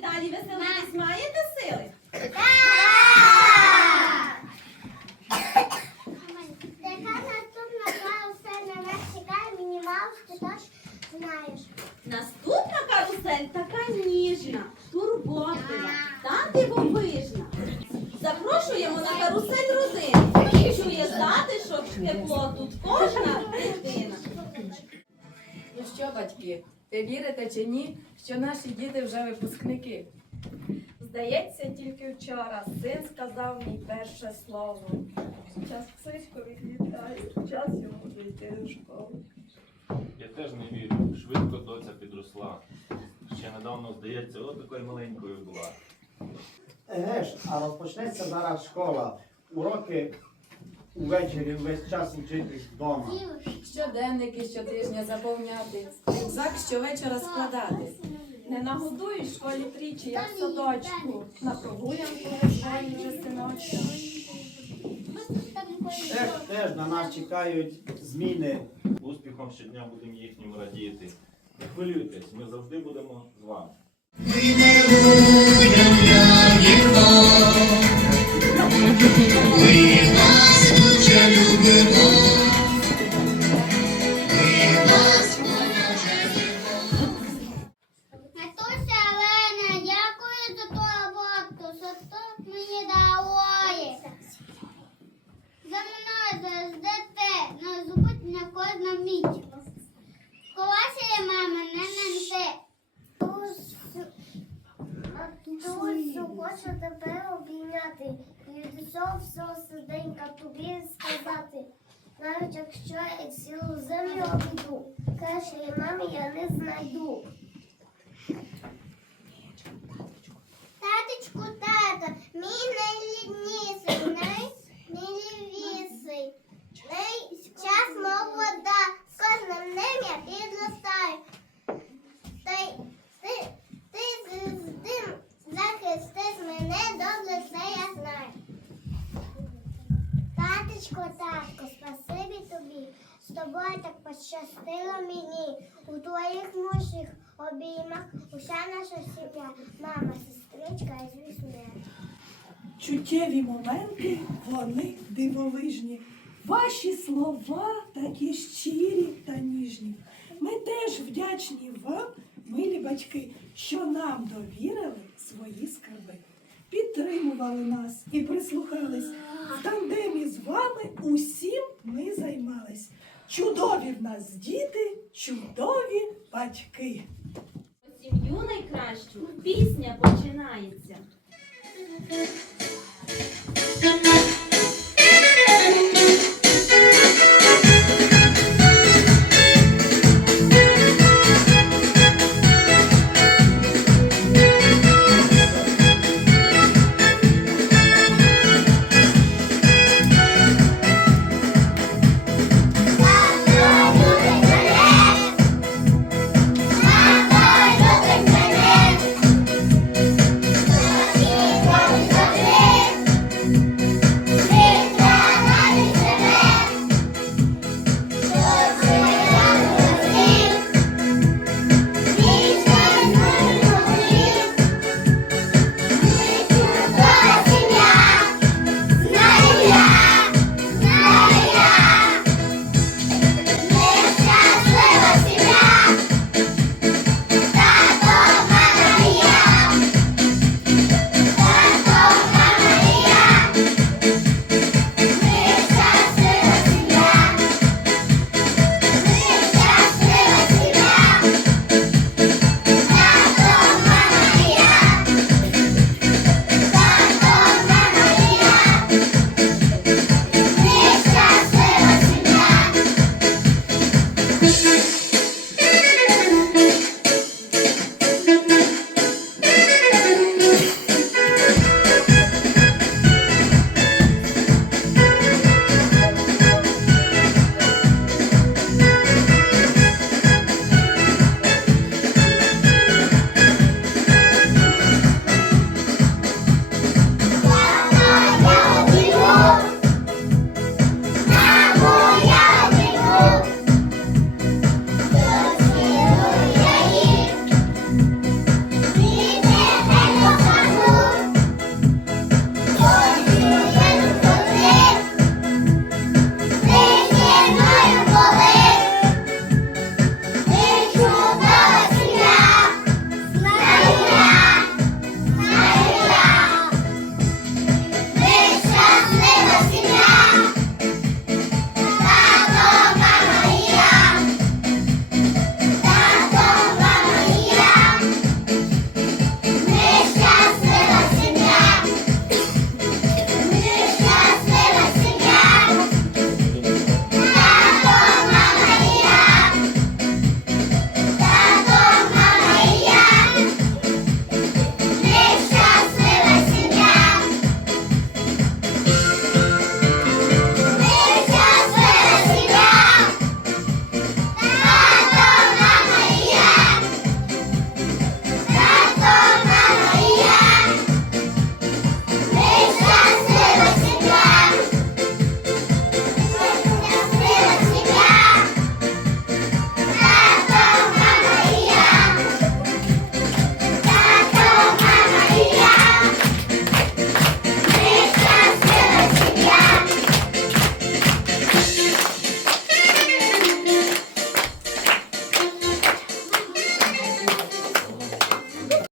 далі веселитись маєте сили? Яка наступна карусель на нас чекає, мінімалку ти теж знаєш. Наступна карусель така ніжна, турботлива та дивовижна. Запрошуємо на карусель родину. Чує затишок, тепло тут кожна дитина. Ну що, батьки, ви вірите чи ні, що наші діти вже випускники? Здається, тільки вчора син сказав мій перше слово. Час птичко відлітає, час йому вже йти до школи. Я теж не вірю. Швидко доця підросла. Ще недавно, здається, от такою маленькою була. Еге ж, а розпочнеться зараз школа. Уроки увечері весь час вчитись вдома. Щоденники щотижня заповняти, рюкзак щовечора складати. Не нагодують в школі тричі, як в садочку. На прогулянку виходять вже синочка. Теж, теж на нас чекають зміни. Успіхом щодня будемо їхнім радіти. Не хвилюйтесь, ми завжди будемо з вами. Матуся завжди ти, не забудь на кожну мить. Колася є мама, не менти. Матусю, хочу тебе обійняти і від цього всього сиденька тобі сказати. Навіть якщо я цілу землю обійду, каже мамі я не знайду. Таточку, тато, мій найлідніший, наймілівіший. Час молода, з кожним днем я підростаю. Та й ти, ти завжди захистиш мене, добре це я знаю. Таточко, татко, спасибі тобі. З тобою так пощастило мені. У твоїх мужніх обіймах уся наша сім'я. Мама, сестричка і звісно. Чуттєві моменти, вони дивовижні. Ваші слова такі щирі та ніжні. Ми теж вдячні вам, милі батьки, що нам довірили свої скарби. Підтримували нас і прислухались. В тандемі з вами усім ми займались. Чудові в нас діти, чудові батьки. Сім'ю найкращу пісня починається.